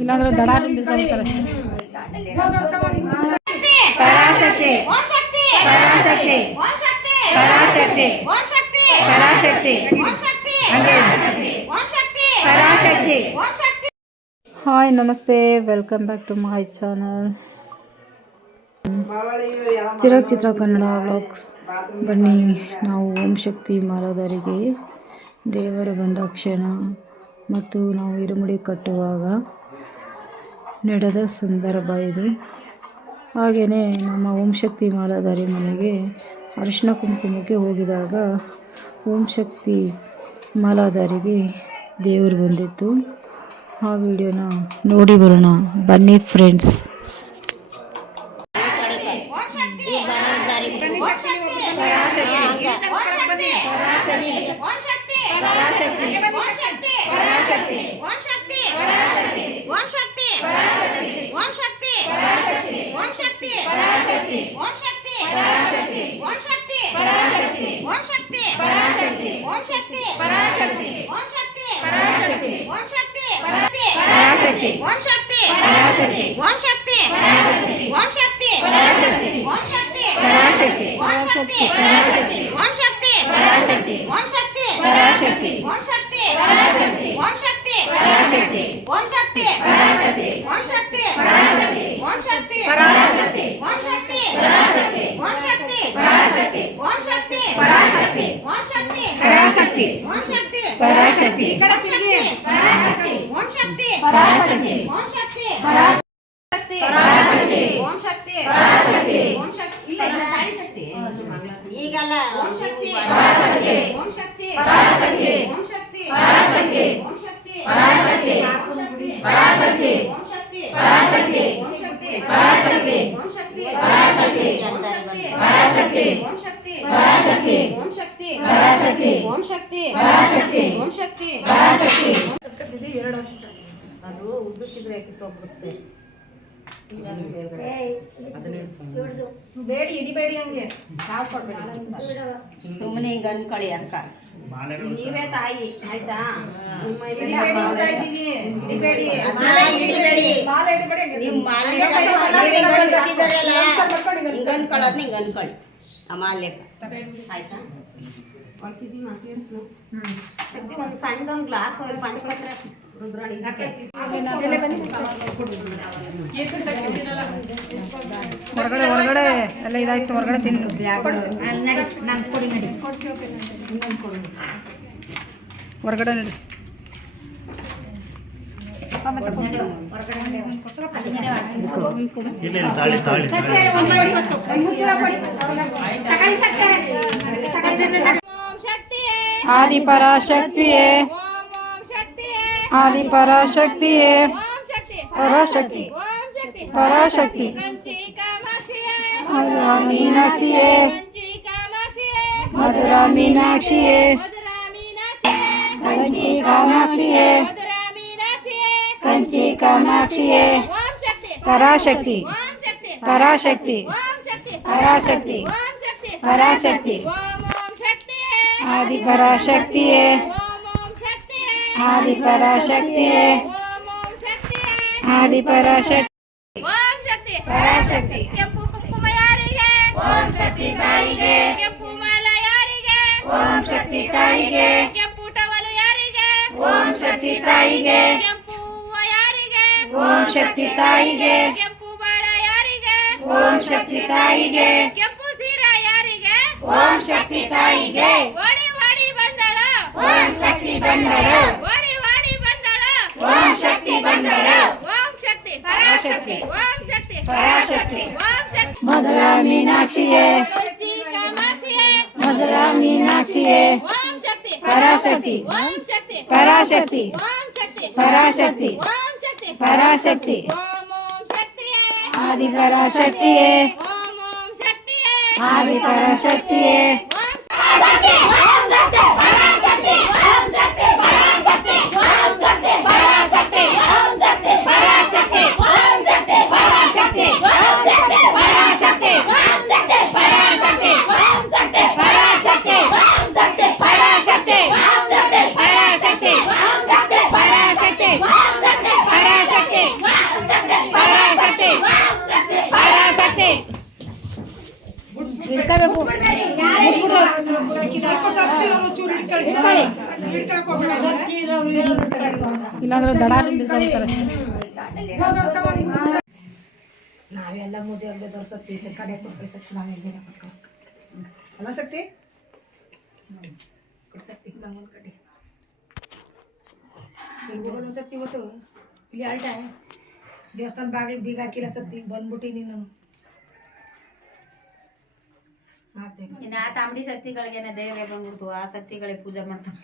ಇಲ್ಲಾಂದ್ರೆ ದಡ ಪರಾಶಕ್ತಿ ಪರಾಶಕ್ತಿ ಪರಾಶಕ್ತಿ ಪರಾಶಕ್ತಿ ಪರಾಶಕ್ತಿ. ಹಾಯ್ ನಮಸ್ತೆ, welcome back to my channel Chirag Chitra Kannada vlogs. ಬನ್ನಿ, ನಾವು ಓಂ ಶಕ್ತಿ ಮಾಲಾಧಾರಿಗೆ ದೇವರು ಬಂದ ಕ್ಷಣ ಮತ್ತು ನಾವು ಇರುಮುಡಿ ಕಟ್ಟುವಾಗ ನಡೆದ ಸಂದರ್ಭ ಇದು. ಹಾಗೆಯೇ ನಮ್ಮ ಓಂ ಶಕ್ತಿ ಮಾಲಾಧಾರಿ ಮನೆಗೆ ಅರಿಶಿನ ಕುಂಕುಮಕ್ಕೆ ಹೋಗಿದಾಗ ಓಂ ಶಕ್ತಿ ಮಾಲಾಧಾರಿಗೆ ದೇವರು ಬಂದಿತ್ತು. ಆ ವಿಡಿಯೋನ ನೋಡಿ ಬರೋಣ ಬನ್ನಿ ಫ್ರೆಂಡ್ಸ್. ಅದು ಉದ್ದಕ್ಕಿದ್ರೆ ಕಿತ್ತೋಗ್ಬಿಡುತ್ತೆ. ಬೇಡಿ ಹಿಡಿಬೇಡಿ, ಹಂಗೆ ನಾವು ಕೊಡ್ಬೇಡಿ, ಸುಮ್ಮನೆ ಹಿಂಗೆ ಅನ್ಕೊಳ್ಳಿ ಅದ್ಕ. ನೀವೇ ತಾಯಿ ಆಯ್ತಾ, ನಿಮ್ಮ ಮಾಲೆ ಹಿಂಗೆ ಅನ್ಕೊಳ್ಳೋದು, ಹಿಂಗೆ ಅನ್ಕೊಳ್ಳಿ ಆ ಮಾಲೆ ಆಯ್ತಾ. ಶಕ್ತಿ ಒಂದು ಸಣ್ಣದೊಂದು ಗ್ಲಾಸ್ ಪಂಚಪತ್ರ ರುದ್ರಾಣಿ ಹೊರಗಡೆ ಎಲ್ಲ ಇದಾಯ್ತು. ಹೊರಗಡೆ ತಿನ್ನು ಹೊರಗಡೆ ನಡಿ. ಆದಿ ಪರಾಶಕ್ತಿಯೇ, ಆದಿ ಪರಾಶಕ್ತಿಯೇ, ಪರಾಶಕ್ತಿ ಪರಾಶಕ್ತಿ ಮಧುರ ಮೀನಾಕ್ಷಿಯೇ, ಮಧುರ ಮೀನಾಕ್ಷಿಯೇ, ಕಂಚಿ ಕಾಮಾಕ್ಷಿಯೇ, ಕಂಚಿ ಕಾಮಾಕ್ಷಿಯೇ, ಪರಾಶಕ್ತಿ ಪರಾಶಕ್ತಿ ಪರಾಶಕ್ತಿ ಪರಾಶಕ್ತಿ ಆದಿ ಪರಾಶಕ್ತಿಯೇ, ಆದಿ ಪರಾಶಕ್ತಿಯೇ, ಆದಿ ಪರಾಶಕ್ತಿ ಪರಾಶಕ್ತಿ. ಕೆಂಪು ಕುಂಕುಮ ಯಾರಿಗೆ? ಓಂ ಶಕ್ತಿ ತಾಯಿಗೆ. ಕೆಂಪು ಮಾಲ ಯಾರಿಗೆ? ಓಂ ಶಕ್ತಿ ತಾಯಿಗೆ. ಕೆಂಪು ಟವಲು ಯಾರಿಗೆ? ಓಂ ಶಕ್ತಿ ತಾಯಿಗೆ. ಕೆಂಪು ಹೂವ ಯಾರಿಗೆ? ಓಂ ಶಕ್ತಿ ತಾಯಿಗೆ. ಕೆಂಪು ಬಾಳ ಯಾರಿಗೆ? ಓಂ ಶಕ್ತಿ ತಾಯಿಗೆ. ಕೆಂಪು ಸೀರ ಯಾರಿಗೆ? ಓಂ ಶಕ್ತಿ ತಾಯಿಗೆ. ಓಡಿ ಓಡಿ ಬಂದಳು ಓಂ ಶಕ್ತಿ ಬಂದಳು. ಓಡಿ ಓಡಿ ಬಂದಳು ಓಂ ಶಕ್ತಿ ಬಂದಳು. ಓಂ ಶಕ್ತಿ ಪರಾಶಕ್ತಿ ಓಂ ಶಕ್ತಿ ಪರಾಶಕ್ತಿ. ಓಂ ಶಕ್ತಿ ಮಧುರ ಮೀನಾಕ್ಷಿಯೇ, ಕಂಚಿ ಕಾಮಾಕ್ಷಿಯೇ, ಮಧುರ ಮೀನಾಕ್ಷಿಯೇ, ಓಂ ಶಕ್ತಿ ಪರಾಶಕ್ತಿ ಓಂ ಶಕ್ತಿ ಪರಾಶಕ್ತಿ ಓಂ ಶಕ್ತಿ ಪರಾಶಕ್ತಿ ಓಂ ಶಕ್ತಿ ಪರಾಶಕ್ತಿ ಓಂ ಓಂ ಶಕ್ತಿಯೇ, ಆದಿ ಪರಾಶಕ್ತಿಯೇ, ಓಂ ಓಂ ಶಕ್ತಿಯೇ, ಆದಿ ಪರಾಶಕ್ತಿಯೇ, ಓಂ ಶಕ್ತಿ ಓಂ ಶಕ್ತಿ ಪರಾಶಕ್ತಿ ಓಂ ಶಕ್ತಿ ಪರಾಶಕ್ತಿ ಓಂ ಶಕ್ತಿ ಪರಾಶಕ್ತಿ ಓಂ ಶಕ್ತಿ ಪರಾಶಕ್ತಿ ಓಂ ಶಕ್ತಿ ಪರಾಶಕ್ತಿ ಓಂ ಶಕ್ತಿ ಪರಾಶಕ್ತಿ ಓಂ ಶಕ್ತಿ ಪರಾಶಕ್ತಿ ಓಂ ಶಕ್ತಿ ಪರಾಶಕ್ತಿ ಓಂ ಶಕ್ತಿ ಪರಾಶಕ್ತಿ ಇಲ್ಲಾಂದ್ರೆ ದಡಾರಿ ಬಿದ್ದೋಗ್ತಾರೆ. ನಾವೆಲ್ಲ ಮುದ್ದೆ ಅಲ್ಲದವ್ರ ಸತ್ತಿ ಕಡೆ ಕೊಡ್ಬೇಕು ಸತ್ತಿ ನಾವೆಲ್ಲ ಅಲ್ಲ ಸತ್ತಿ ಸತ್ತಿ ನಮ್ಮೊಂದು ಕಡೆ ಇಲ್ಲಿ ಹೋಗೋಣ ಸತ್ತಿ ಇವತ್ತು ಇಲ್ಲಿ ಆಲ್ಟ ದೇವಸ್ಥಾನ ಬಾಗಿಲು ಬೀಗ ಹಾಕಿಲ್ಲ ಸತ್ತಿ ಬಂದ್ಬಿಟ್ಟಿನಿ ನಾನು ಮಾಡ್ತೇನೆ. ಇನ್ನು ಆ ತಾಂಬಡಿ ಶಕ್ತಿಗಳಿಗೇನೆ ಧೈರ್ಯ ಬಂದ್ಬಿಡ್ತು, ಆ ಶಕ್ತಿಗಳಿಗೆ ಪೂಜೆ ಮಾಡ್ತಾರೆ.